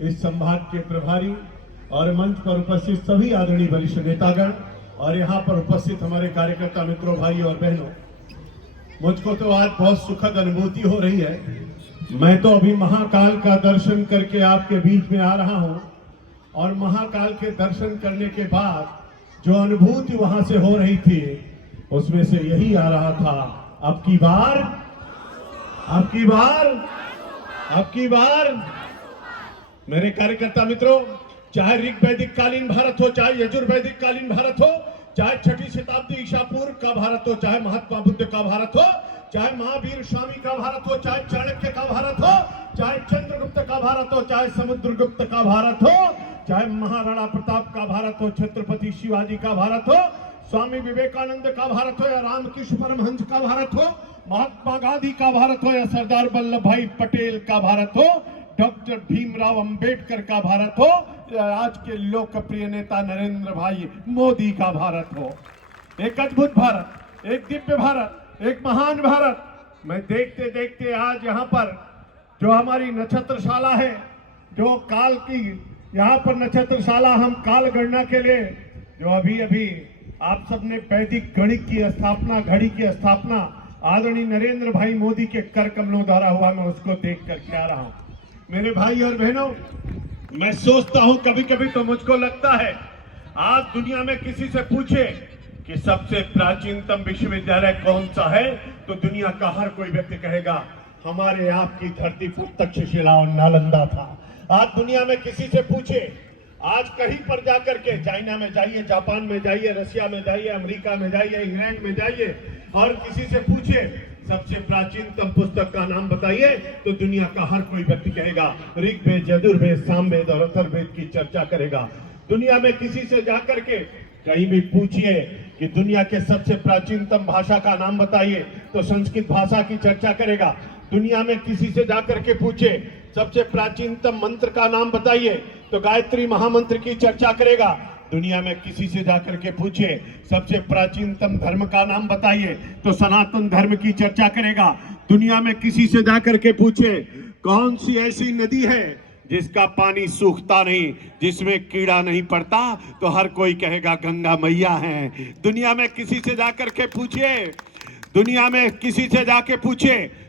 इस संभाग के प्रभारी और मंच पर उपस्थित सभी आदरणीय वरिष्ठ नेतागण और यहाँ पर उपस्थित हमारे कार्यकर्ता मित्रों, भाई और बहनों, मुझको तो आज बहुत सुखद अनुभूति हो रही है। मैं तो अभी महाकाल का दर्शन करके आपके बीच में आ रहा हूँ और महाकाल के दर्शन करने के बाद जो अनुभूति वहां से हो रही थी उसमें से यही आ रहा था, अब की बार मेरे कार्यकर्ता मित्रों, चाहे ऋग वैदिक कालीन भारत हो, चाहे यजुर्वैदिक कालीन भारत हो, चाहे 6ठी शताब्दी ईसा पूर्व का भारत हो, चाहे महात्मा बुद्ध का भारत हो, चाहे महावीर स्वामी का भारत हो, चाहे चाणक्य का भारत हो, चाहे चंद्रगुप्त का भारत हो, चाहे समुद्रगुप्त का भारत हो, चाहे महाराणा प्रताप का भारत हो, छत्रपति शिवाजी का भारत हो, स्वामी विवेकानंद का भारत हो या रामकृष्ण परमहंस का भारत हो, महात्मा गांधी का भारत हो या सरदार वल्लभ भाई पटेल का भारत हो, डॉक्टर भीमराव अंबेडकर का भारत हो या आज के लोकप्रिय नेता नरेंद्र भाई मोदी का भारत हो। एक अद्भुत भारत, एक दिव्य भारत, एक महान भारत। मैं देखते देखते आज यहाँ पर जो हमारी नक्षत्रशाला है, जो काल की यहाँ पर नक्षत्रशाला, हम काल गणना के लिए जो अभी आप सबने वैदिक गणित की स्थापना, घड़ी की स्थापना आदरणीय नरेंद्र भाई मोदी के कर कमलों द्वारा हुआ, मैं उसको देख करके आ रहा हूँ। मेरे भाई और बहनों, मैं सोचता हूँ कभी कभी तो मुझको लगता है, आज दुनिया में किसी से पूछे कि सबसे प्राचीनतम विश्वविद्यालय कौन सा है, तो दुनिया का हर कोई व्यक्ति कहेगा हमारे आपकी धरती पर तक्षशिला और नालंदा था। आज दुनिया में किसी से पूछे, आज कहीं पर जाकर के, चाइना में जाइए, जापान में जाइए, रशिया में जाइए, अमेरिका में जाइए, इंग्लैंड में जाइए और किसी से पूछे सबसे प्राचीनतम पुस्तक का नाम बताइए, तो दुनिया का हर कोई व्यक्ति कहेगा ऋग्वेद, यजुर्वेद, सामवेद और अथर्ववेद की चर्चा करेगा। दुनिया में किसी से जाकर के कहीं भी पूछिए कि दुनिया के सबसे प्राचीनतम भाषा का नाम बताइए, तो संस्कृत भाषा की चर्चा करेगा। दुनिया में किसी से जाकर के पूछे सबसे प्राचीनतम मंत्र का नाम बताइए, तो गायत्री महामंत्र की चर्चा करेगा। दुनिया में किसी से जाकर के पूछे सबसे प्राचीनतम धर्म का नाम बताइए, तो सनातन धर्म की चर्चा करेगा। दुनिया में किसी से जाकर के पूछे कौन सी ऐसी नदी है जिसका पानी सूखता नहीं, जिसमें कीड़ा नहीं पड़ता, तो हर कोई कहेगा गंगा मैया है। दुनिया में किसी से जाकर के पूछे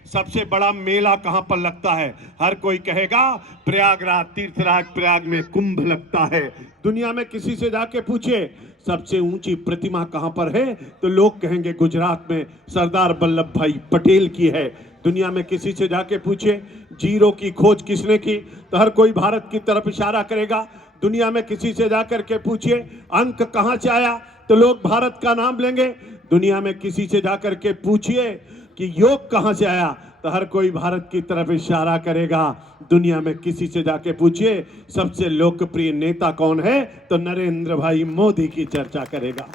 सबसे बड़ा मेला कहां पर लगता है, हर कोई कहेगा प्रयागराज, तीर्थराज प्रयाग में कुंभ लगता है। दुनिया में किसी से जाके पूछे सबसे ऊंची प्रतिमा कहां पर है, तो लोग कहेंगे गुजरात में सरदार वल्लभ भाई पटेल की है। दुनिया में किसी से जाके पूछे जीरो की खोज किसने की, तो हर कोई भारत की तरफ इशारा करेगा। दुनिया में किसी से जाकर के पूछे अंक कहां से आया, तो लोग भारत का नाम लेंगे। दुनिया में किसी से जाकर के पूछिए कि योग कहां से आया, तो हर कोई भारत की तरफ इशारा करेगा। दुनिया में किसी से जाके पूछिए सबसे लोकप्रिय नेता कौन है, तो नरेंद्र भाई मोदी की चर्चा करेगा।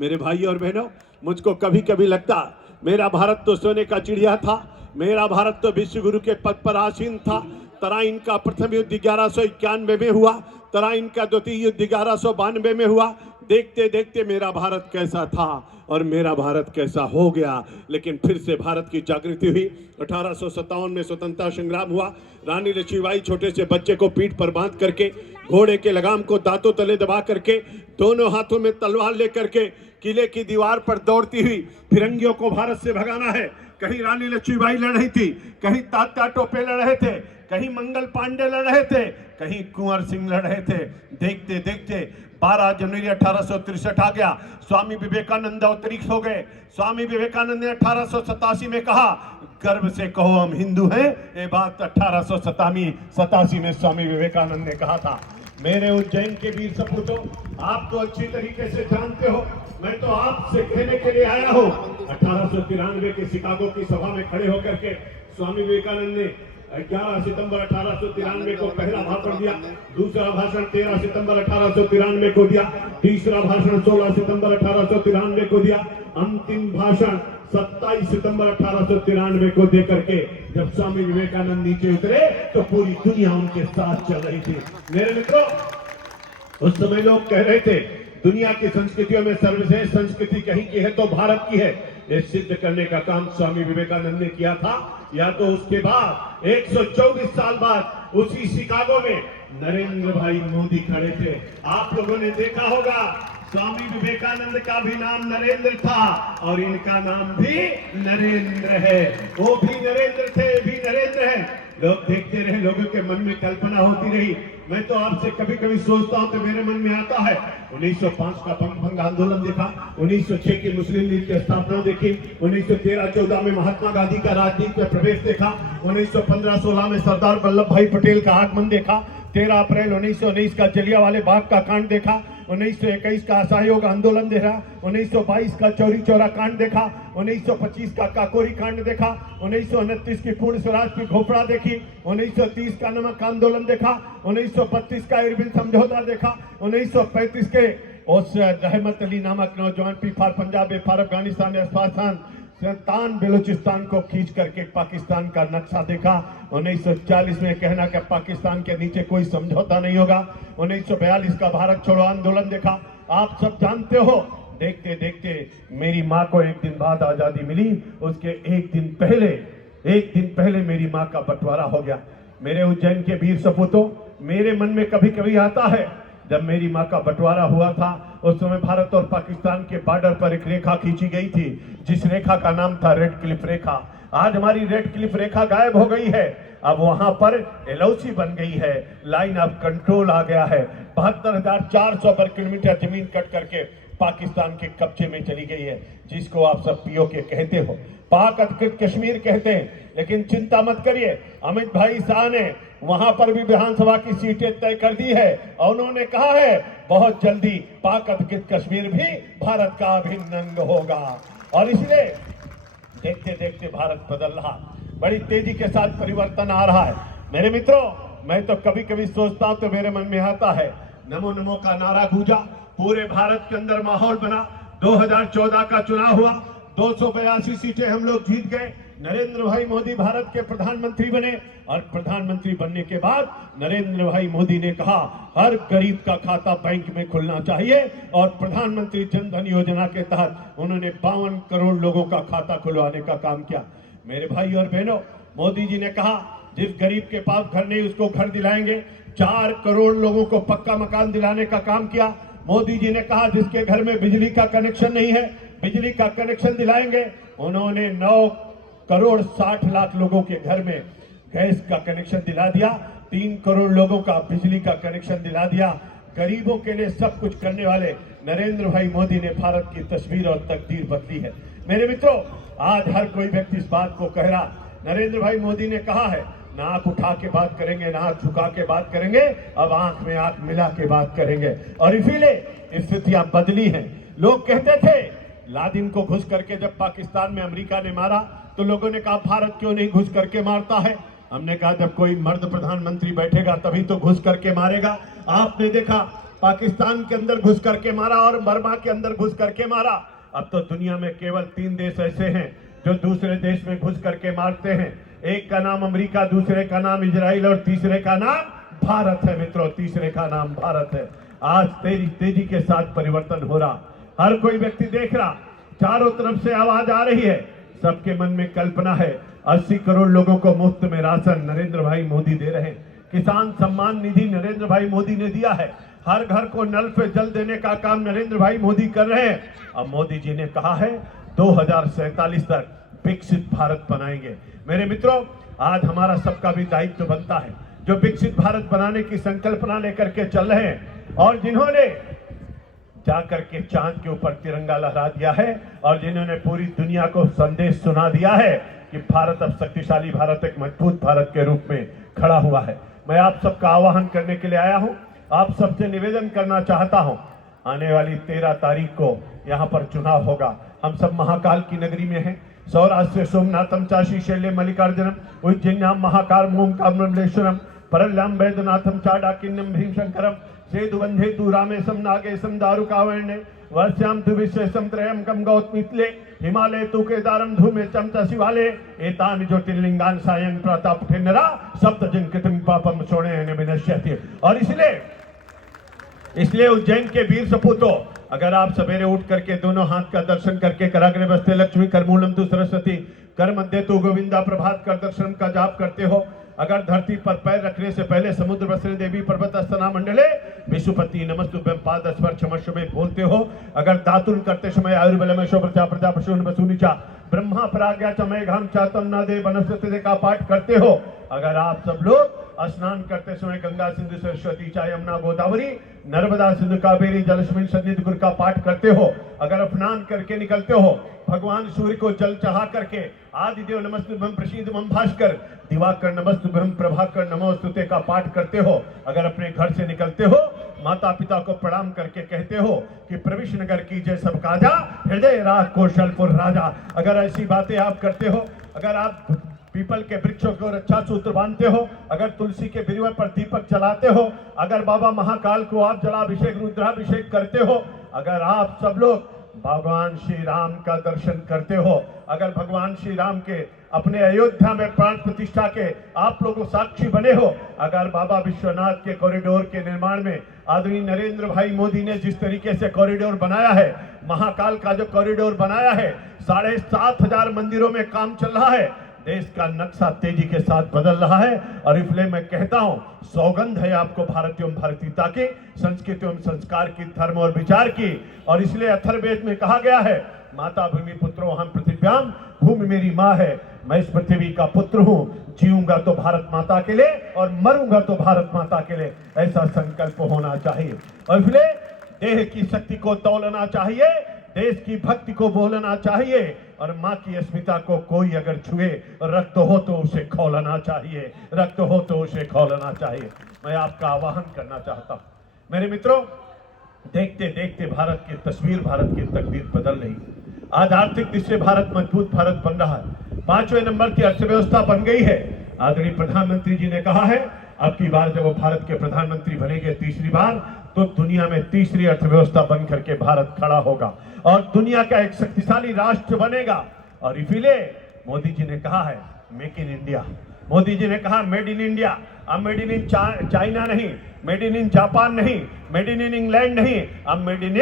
मेरे भाई और बहनों, मुझको कभी कभी लगता मेरा भारत तो सोने का चिड़िया था, मेरा भारत तो विश्व गुरु के पद पर आसीन था। तराइन का प्रथम युद्ध 1191 में हुआ, तराइन का द्वितीय युद्ध 1192 में हुआ। देखते देखते मेरा भारत कैसा था और मेरा भारत कैसा हो गया। लेकिन फिर से भारत की जागृति हुई। 1857 में स्वतंत्रता संग्राम हुआ। रानी लक्ष्मीबाई छोटे से बच्चे को पीठ पर बांध करके, घोड़े के लगाम को दांतों तले दबा करके, दोनों हाथों में तलवार लेकर के किले की दीवार पर दौड़ती हुई फिरंगियों को भारत से भगाना है। कहीं रानी लक्ष्मीबाई लड़ रही थी, कहीं तात्या टोपे लड़ रहे थे, कहीं मंगल पांडे लड़ रहे थे, कहीं कुंवर सिंह लड़ रहे थे। देखते देखते 12 जनवरी 1863 आ गया। स्वामी विवेकानंद अवतरित हो गए। स्वामी विवेकानंद ने 1887 में कहा गर्व से कहो हम हिंदू हैं। ये बात 1887 में स्वामी विवेकानंद ने कहा था। मेरे उज्जैन के वीर सपूतों, आप तो अच्छी तरीके से जानते हो, मैं तो आपसे कहने के लिए आया हूँ। 1893 के शिकागो की सभा में खड़े होकर के स्वामी विवेकानंद ने 11 सितंबर 1893 को पहला भाषण दिया, दूसरा भाषण 13 सितंबर 1893 को दिया, तीसरा भाषण 16 सितंबर 1893 को दिया, अंतिम भाषण 27 सितंबर 1893 को देकर के जब स्वामी विवेकानंद नीचे उतरे तो पूरी दुनिया उनके साथ चल रही थी। मेरे मित्रों, उस समय लोग कह रहे थे दुनिया की संस्कृतियों में सर्वश्रेष्ठ संस्कृति कहीं की है तो भारत की है। ये सिद्ध करने का काम स्वामी विवेकानंद ने किया था। या तो उसके बाद 124 साल बाद उसी शिकागो में नरेंद्र भाई मोदी खड़े थे। आप लोगों ने देखा होगा स्वामी विवेकानंद का भी नाम नरेंद्र था और इनका नाम भी नरेंद्र है। वो भी नरेंद्र थे, भी नरेंद्र हैं। लोग देखते रहे, लोगों के मन में कल्पना होती रही। मैं तो आपसे कभी कभी सोचता हूं तो मेरे मन में आता है 1905 का भंग आंदोलन देखा, 1906 की मुस्लिम लीग की स्थापना देखी, 1913-14 में महात्मा गांधी का राजनीति में प्रवेश देखा, 1915-16 में सरदार वल्लभ भाई पटेल का आगमन देखा, 13 अप्रैल 1919 का जलियांवाला बाग का कांड देखा, 1921 का असहयोग आंदोलन देखा, 1922 का चौरी चौरा कांड देखा, 1925 का काकोरी कांड देखा, 1929 की पूर्ण स्वराज की घोपड़ा देखी, 1930 का नमक आंदोलन देखा, 1932 का इरविन समझौता देखा, 1935 के उस रहमत अली नामक नौजवान P for Punjab, A for Afghanistan, सुल्तान बलूचिस्तान को खींच करके पाकिस्तान का नक्शा देखा। 1940 में कहना कि पाकिस्तान के नीचे कोई समझौता नहीं होगा। 1942 का भारत छोड़ो आंदोलन देखा। आप सब जानते हो, देखते देखते मेरी माँ को एक दिन बाद आजादी मिली, उसके एक दिन पहले मेरी माँ का बंटवारा हो गया। मेरे उज्जैन के वीर सपूतों, मेरे मन में कभी कभी आता है जब मेरी माँ का बंटवारा हुआ था, उस समय भारत और पाकिस्तान के बॉर्डर पर एक रेखा खींची गई थी, जिस रेखा का नाम था रेड क्लिफ रेखा। आज हमारी रेड क्लिफ रेखा गायब हो गई है। अब वहां पर एलओसी बन गई है, लाइन ऑफ कंट्रोल आ गया है। 72,400 वर्ग किलोमीटर जमीन कट करके पाकिस्तान के कब्जे में चली गई है, जिसको आप सब पीओके कहते हो, पाक अधिकृत कश्मीर कहते हैं। लेकिन चिंता मत करिए, अमित भाई शाह ने वहां पर भी विधानसभा की सीटें तय कर दी है और उन्होंने कहा है बहुत जल्दी पाक अधिकृत कश्मीर भी भारत का अभिन्न अंग होगा। और इसलिए देखते देखते भारत बदल रहा, बड़ी तेजी के साथ परिवर्तन आ रहा है। मेरे मित्रों, मैं तो कभी कभी सोचता हूं तो मेरे मन में आता है, नमो नमो का नारा गूंजा, पूरे भारत के अंदर माहौल बना। 2014 का चुनाव हुआ, 282 सीटें हम लोग जीत गए। नरेंद्र भाई मोदी भारत के प्रधानमंत्री बने और प्रधानमंत्री बनने के बाद नरेंद्र भाई मोदी ने कहा हर गरीब का खाता बैंक में खुलना चाहिए और प्रधानमंत्री जन धन योजना के तहत उन्होंने 52 करोड़ लोगों का खाता खुलवाने का काम किया। मेरे भाई और बहनों, मोदी जी ने कहा जिस गरीब के पास घर नहीं उसको घर दिलाएंगे। 4 करोड़ लोगों को पक्का मकान दिलाने का काम किया। मोदी जी ने कहा जिसके घर में बिजली का कनेक्शन नहीं है, बिजली का कनेक्शन दिलाएंगे। उन्होंने 9 करोड़ 60 लाख लोगों के घर में गैस का कनेक्शन दिला दिया, 3 करोड़ लोगों का बिजली का कनेक्शन दिला दिया। गरीबों के लिए सब कुछ करने वाले नरेंद्र भाई मोदी ने भारत की तस्वीर और तकदीर बदली है। मेरे मित्रों, आज हर कोई व्यक्ति इस बात को कह रहा, नरेंद्र भाई मोदी ने कहा है नाक उठा के बात करेंगे, नाक झुका के बात करेंगे, अब आंख में आंख मिला के बात करेंगे। और इसीलिए स्थितियां बदली हैं। लोग कहते थे लादिन को घुस करके जब पाकिस्तान में अमेरिका ने मारा तो लोगों ने कहा भारत क्यों नहीं घुस करके मारता है। हमने कहा जब कोई मर्द प्रधानमंत्री बैठेगा तभी तो घुस करके मारेगा। आपने देखा पाकिस्तान के अंदर घुस करके मारा और बर्मा के अंदर घुस करके मारा। अब तो दुनिया में केवल 3 देश ऐसे हैं जो दूसरे देश में घुस करके मारते हैं। एक का नाम अमेरिका, दूसरे का नाम इजराइल और तीसरे का नाम भारत है। मित्रों, तीसरे का नाम भारत है। आज तेजी के साथ परिवर्तन हो रहा, हर कोई व्यक्ति देख रहा, चारों तरफ से आवाज आ रही है, सबके मन में कल्पना है 80 करोड़ लोगों को मुफ्त में राशन नरेंद्र भाई मोदी दे रहे हैं। किसान सम्मान निधि नरेंद्र भाई मोदी ने दिया है। हर घर को नल पे जल देने का काम नरेंद्र भाई मोदी कर रहे हैं। अब मोदी जी ने कहा है 2047 तक विकसित भारत बनाएंगे। मेरे मित्रों, आज हमारा सबका भी दायित्व बनता है जो विकसित भारत बनाने की संकल्पना लेकर के चल रहे हैं और जिन्होंने जाकर के चांद के ऊपर तिरंगा लहरा दिया है और जिन्होंने पूरी दुनिया को संदेश सुना दिया है कि भारत अब शक्तिशाली भारत, एक मजबूत भारत के रूप में खड़ा हुआ है। मैं आप सबका आह्वान करने के लिए आया हूं, आप सबसे निवेदन करना चाहता हूं, आने वाली 13 तारीख को यहां पर चुनाव होगा। हम सब महाकाल की नगरी में हैं। सौराष्ट्र सोमनाथम चाशी शैल्य मल्लिकार्जुनम उज्जैन्याम महाकाल मोम कामलेश्वरम परल्याम वैद्यनाथम चाडाकिन्नम भीमशंकरम सेतु वंदे तु रामेशम नागेशम दारुकावण्ये वर्ष्याम तु विश्वेशम त्रयम कम गौतमितले हिमालय तु केदारम धूमे चमचा शिवाले एतानि ज्योतिर्लिंगान सायं प्रताप ठिन्नरा सप्त जिनकृतम पापम सोणे न विनश्यति। और इसलिए उज्जैन के वीर सपूतों, अगर आप सवेरे उठ करके दोनों हाथ का दर्शन करके कराग्रे बस्ते लक्ष्मी करमूलम तु सरस्वती कर मध्य तू गोविंदा प्रभात कर दर्शन का जाप करते हो, अगर धरती पर पैर रखने से पहले समुद्र वस्त्र देवी पर्वत स्तना मंडले विशुपति नमस्तुभ्यं पाद स्पर्श में बोलते हो, अगर दातुन करते समय आयुर्बल में शोभ्रता प्रजा पशुन वसुनिचा ब्रह्मा प्राज्ञा च मेघम चातम न दे वनस्पति का पाठ करते हो, अगर आप सब लोग स्नान करते समय गंगा सिंधु सरस्वती चा यमुना गोदावरी नर्मदा सिंधु कावेरी जलस्मिन सन्निधि गुरु का पाठ करते हो, अगर स्नान करके निकलते हो भगवान सूर्य को जल चढ़ा करके आदिदेव नमस्तुभ्यं प्रसीदमं भास्कर दिवाकर नमस्तुभ्यं प्रभाकर नमोस्तुते का पाठ करते हो, अगर अपने घर से निकलते हो माता पिता को प्रणाम करके कहते हो कि प्रविश नगर कीजिए सब काजा हृदय राग कौशलपुर राजा, अगर ऐसी बातें आप करते हो, अगर आप पीपल के वृक्षों को रक्षा सूत्र बांधते हो, अगर तुलसी के बिरवे पर दीपक जलाते हो, अगर बाबा महाकाल को आप जलाभिषेक रुद्राभिषेक करते हो, अगर आप सब लोग भगवान श्री राम का दर्शन करते हो, अगर भगवान श्री राम के अपने अयोध्या में प्राण प्रतिष्ठा के आप लोगों साक्षी बने हो, अगर बाबा विश्वनाथ के कॉरिडोर के निर्माण में आदरणीय नरेंद्र भाई मोदी ने जिस तरीके से कॉरिडोर बनाया है, महाकाल का जो कॉरिडोर बनाया है, 7,500 मंदिरों में काम चल रहा है, देश का नक्शा तेजी के साथ बदल रहा है, और इसलिए मैं कहता हूं सौगंध है आपको भारत एवं भारतीयता की, संस्कृति एवं संस्कार की, धर्म और विचार की, और इसलिए अथर्ववेद में कहा गया है माता भूमि पुत्रो हम पृथिव्याम, भूमि मेरी माँ है, मैं इस पृथ्वी का पुत्र हूँ, जीऊंगा तो भारत माता के लिए और मरूंगा तो भारत माता के लिए, ऐसा संकल्प होना चाहिए। और इसलिए देह की शक्ति को तौलना चाहिए, देश की भक्ति को बोलना चाहिए, और माँ की अस्मिता को कोई अगर छुए रक्त हो तो उसे खौलना चाहिए, रक्त हो तो उसे खौलना चाहिए। मैं आपका आह्वान करना चाहता हूँ मेरे मित्रों, देखते देखते भारत की तस्वीर, भारत की तकदीर बदल रही। आज आर्थिक दृष्टि से भारत मजबूत भारत बन रहा है, 5वें नंबर की अर्थव्यवस्था बन गई है। आदरणीय प्रधानमंत्री जी ने कहा है अब की बार जब वो भारत के प्रधानमंत्री बनेंगे तीसरी बार, तो दुनिया में तीसरी अर्थव्यवस्था बन करके भारत खड़ा होगा और दुनिया का एक शक्तिशाली राष्ट्र बनेगा। और इसीलिए मोदी जी ने कहा है make in India, Modi ji ने कहा मेड इन इंडिया। अब मेड इन चाइना नहीं, मेड इन जापान नहीं, मेड इन इंग्लैंड नहीं, अब मेड इन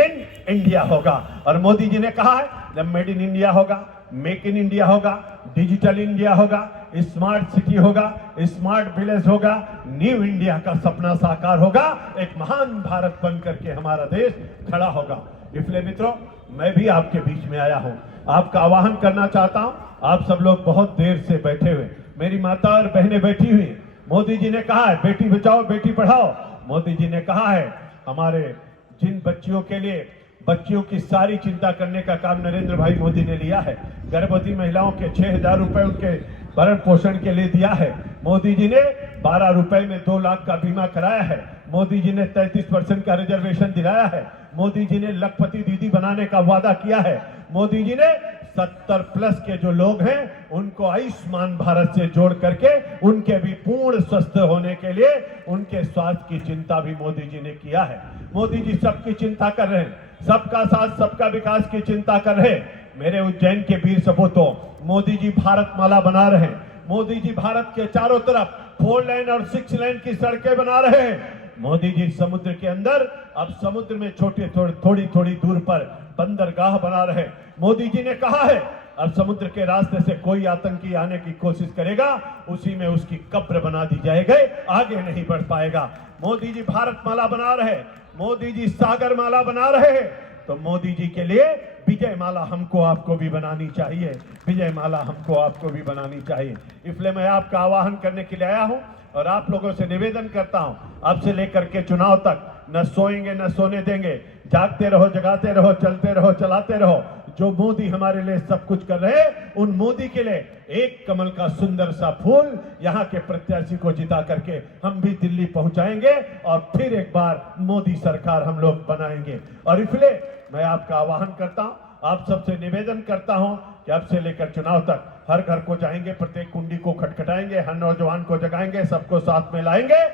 इंडिया होगा। और मोदी जी ने कहा है जब मेड इन इंडिया होगा, मेक इन इंडिया होगा, डिजिटल इंडिया होगा, स्मार्ट सिटी होगा, स्मार्ट विलेज होगा, न्यू इंडिया का सपना साकार होगा, एक महान भारत बन करके हमारा देश खड़ा होगा। इसलिए मित्रों मैं भी आपके बीच में आया हूं, आपका आह्वान करना चाहता हूं। आप सब लोग बहुत देर से बैठे हुए, मेरी माता और बहनें बैठी हुई, मोदी जी ने कहा है बेटी बचाओ बेटी पढ़ाओ, मोदी जी ने कहा है हमारे जिन बच्चियों के लिए बच्चियों की सारी चिंता करने का काम नरेंद्र भाई मोदी ने लिया है, गर्भवती महिलाओं के 6,000 रुपए उनके भरण पोषण के लिए दिया है, मोदी जी ने 12 रुपए में 2 लाख का बीमा कराया है, मोदी जी ने 33% का रिजर्वेशन दिलाया है, मोदी जी ने लखपति दीदी बनाने का वादा किया है, मोदी जी ने 70+ के जो लोग हैं उनको आयुष्मान भारत से जोड़ करके उनके भी पूर्ण स्वस्थ होने के लिए उनके स्वास्थ्य की चिंता भी मोदी जी ने किया है। मोदी जी सबकी चिंता कर रहे हैं, सबका साथ सबका विकास की चिंता कर रहे हैं। मेरे उज्जैन के वीर सपूतों, मोदी जी भारत माला बना रहे हैं, मोदी जी भारत के चारों तरफ 4 लेन और 6 लेन की सड़कें बना रहे हैं, मोदी जी समुद्र के अंदर अब समुद्र में छोटे थोड़ी थोड़ी दूर पर बंदरगाह बना रहे हैं। मोदी जी ने कहा है अब समुद्र के रास्ते से कोई आतंकी आने की कोशिश करेगा उसी में उसकी कब्र बना दी जाएगी, आगे नहीं बढ़ पाएगा। मोदी जी भारत माला बना रहे, मोदी जी सागर माला बना रहे हैं, तो मोदी जी के लिए विजय माला हमको आपको भी बनानी चाहिए, विजय माला हमको आपको भी बनानी चाहिए। इसलिए मैं आपका आह्वान करने के लिए आया हूं और आप लोगों से निवेदन करता हूं, अब से लेकर के चुनाव तक न सोएंगे न सोने देंगे, जागते रहो जगाते रहो, चलते रहो चलाते रहो। जो मोदी हमारे लिए सब कुछ कर रहे हैं उन मोदी के लिए एक कमल का सुंदर सा फूल यहाँ के प्रत्याशी को जिता करके हम भी दिल्ली पहुंचाएंगे और फिर एक बार मोदी सरकार हम लोग बनाएंगे। और इसलिए मैं आपका आह्वान करता हूं, आप सबसे निवेदन करता हूं कि अब से लेकर चुनाव तक हर घर को जाएंगे, प्रत्येक कुंडी को खटखटाएंगे, हर नौजवान को जगाएंगे, सबको साथ में लाएंगे,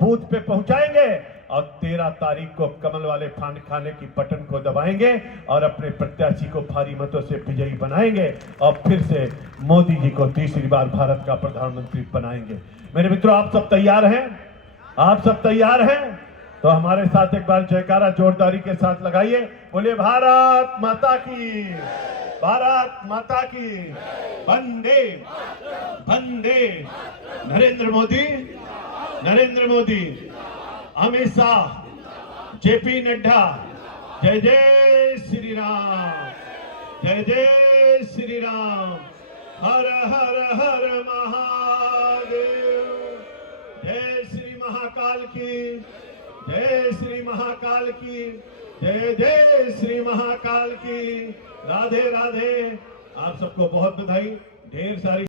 बूथ पे पहुंचाएंगे और 13 तारीख को कमल वाले खाने की बटन को दबाएंगे और अपने प्रत्याशी को भारी मतों से विजयी बनाएंगे और फिर से मोदी जी को तीसरी बार भारत का प्रधानमंत्री बनाएंगे। मेरे मित्रों आप सब तैयार हैं? आप सब तैयार हैं? तो हमारे साथ एक बार जयकारा जोरदारी के साथ लगाइए, बोलिए भारत माता की। भारत माता की वंदे वंदे। नरेंद्र मोदी, अमित शाह, जेपी नड्डा, जय जय श्री राम, जय जय श्री राम। हर हर हर महादेव। जय श्री महाकाल की, जय श्री महाकाल की, जय जय श्री महाकाल की। राधे राधे। आप सबको बहुत बधाई। ढेर सारी